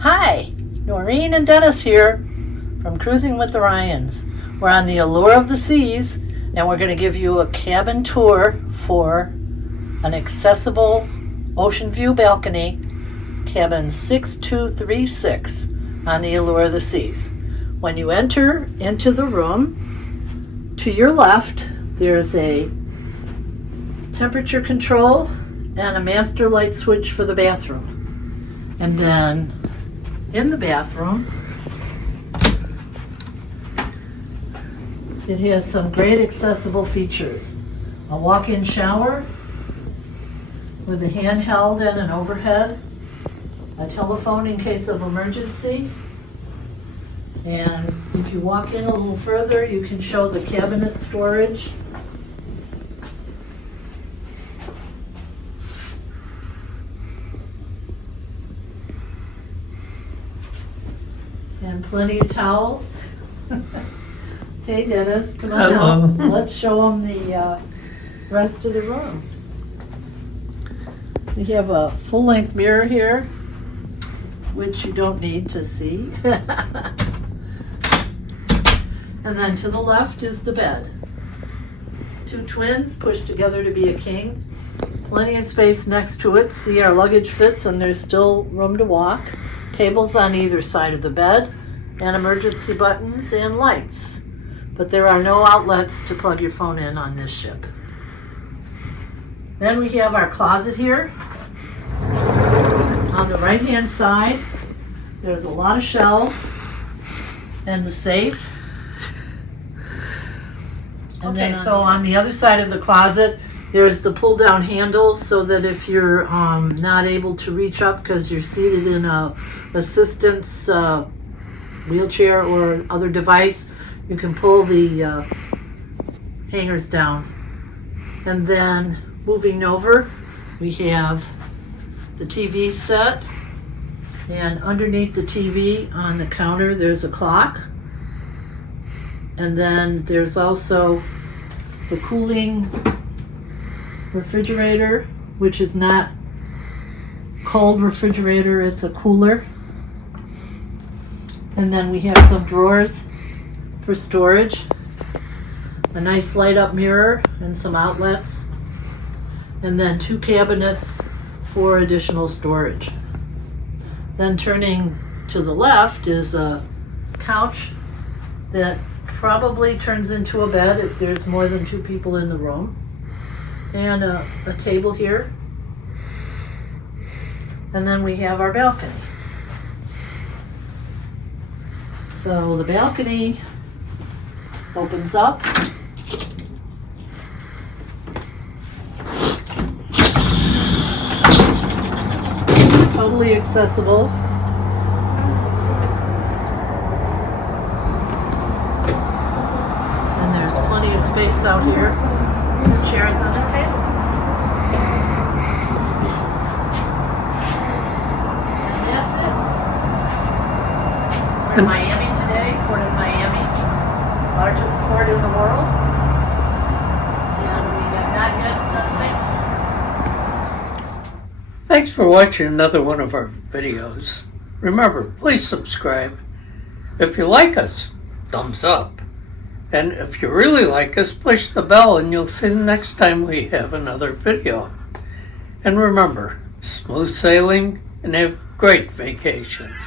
Hi, Noreen and Dennis here from Cruising with the Ryans. We're on the Allure of the Seas, and we're going to give you a cabin tour for an accessible ocean view balcony, cabin 6236 on the Allure of the Seas. When you enter into the room, to your left, there's a temperature control and a master light switch for the bathroom. And then in the bathroom, it has some great accessible features. A walk-in shower with a handheld and an overhead, a telephone in case of emergency, and if you walk in a little further, you can show the cabinet storage. And plenty of towels. Hey Dennis, come on out. Let's show them the rest of the room. We have a full-length mirror here, which you don't need to see. And then to the left is the bed. Two twins pushed together to be a king. Plenty of space next to it. See, our luggage fits and there's still room to walk. Tables on either side of the bed, and emergency buttons and lights. But there are no outlets to plug your phone in on this ship. Then we have our closet here. On the right-hand side, there's a lot of shelves and the safe. And then so on the other side of the closet, there's the pull-down handle so that if you're not able to reach up because you're seated in a assistance wheelchair or other device, you can pull the hangers down. And then moving over, we have the TV set, and underneath the TV on the counter there's a clock. And then there's also the cooling refrigerator, which is not cold refrigerator, it's a cooler. And then we have some drawers for storage, a nice light up mirror and some outlets, and then two cabinets for additional storage. Then turning to the left is a couch that probably turns into a bed if there's more than two people in the room, and a table here. And then we have our balcony. So the balcony opens up. Totally accessible. And there's plenty of space out here for chairs and a table. And that's it. We're in Miami today, Port of Miami, largest port in the world. And we have not yet sunset. Thanks for watching another one of our videos. Remember, please subscribe. If you like us, thumbs up. And if you really like us, push the bell and you'll see the next time we have another video. And remember, smooth sailing and have great vacations.